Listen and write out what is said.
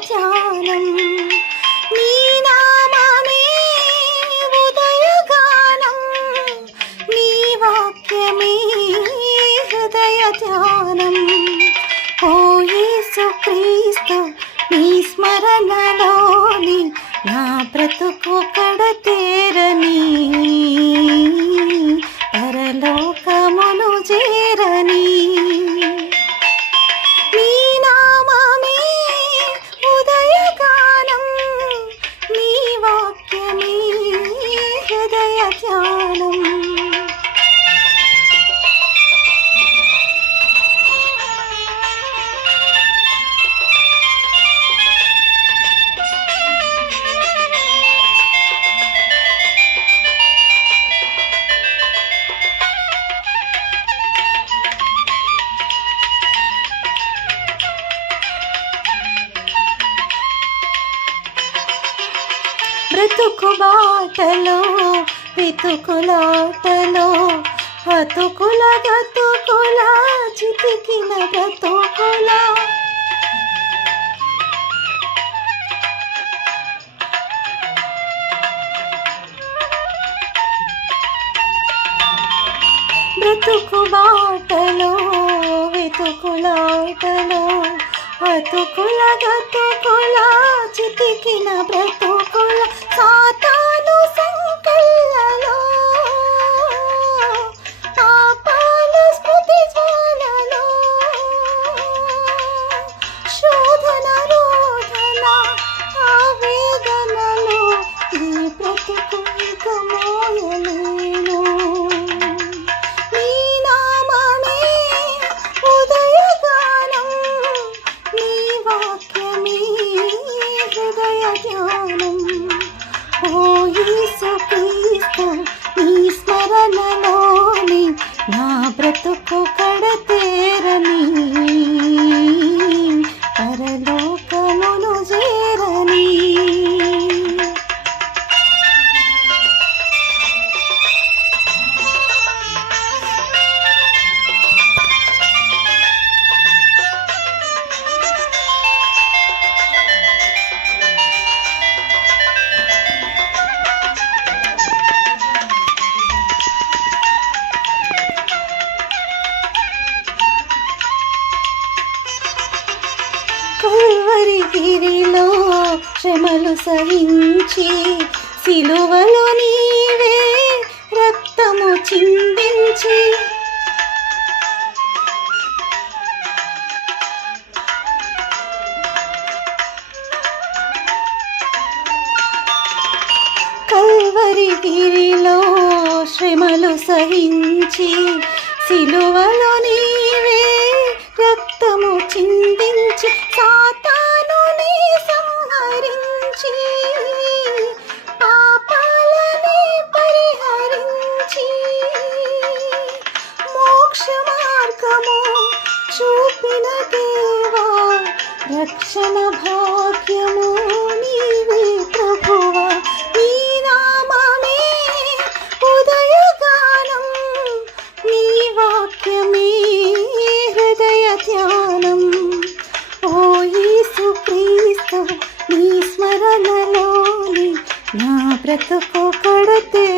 ధ్యానం నీ నామమే ఉదయగానం నీ వాక్యమే హృదయ ధ్యానం ఓ యేసుక్రీస్తు నీ స్మరణలోని నా బ్రతుకు కడతేరని పరలోకమును చేరని నీ నామమే ఉదయగానం నీ వాక్యమే హృదయ ధ్యానం బ్రతుకు బాటలో వెతుకులాటలో హతుకుల గతుకుల చితికిన బ్రతుకుల బ్రతుకు బాటలో వెతుకులాటలో హతుకుల గతుకుల చితికిన బ్రతుకుల సాతాను సంకల్లలో పాపాల స్మృతి జ్వాలలో శోధన రోధన ఆవేదనలో ఈ బ్రతుకు ఇక మోయలేను నీ నామమే ఉదయగానం నీ వాక్యమే హృదయ ధ్యానం ఓ యేసుక్రీస్తు నీ స్మరణలోని నా బ్రతుకు కడతేరని పరలోకమును చేరని కల్వరిగిరిలో శ్రమలు సహించి సిలువలో నీవే రక్తము చిందించి కల్వరిగిరిలో శ్రమలు సహించి సిలువలో నీవే రక్తము చిందించి సాతానుని సంహరించి పాపాలని పరిహరించి మోక్ష మార్గము చూపిన దేవా రక్షణ భాగ్యము నీవే ప్రభువా నీ నామమే ఉదయగానం నీ వాక్యమే హృదయ ధ్యానం ఓ యేసుక్రీస్తు నీ స్మరణలోని నా బ్రతుకు కడతే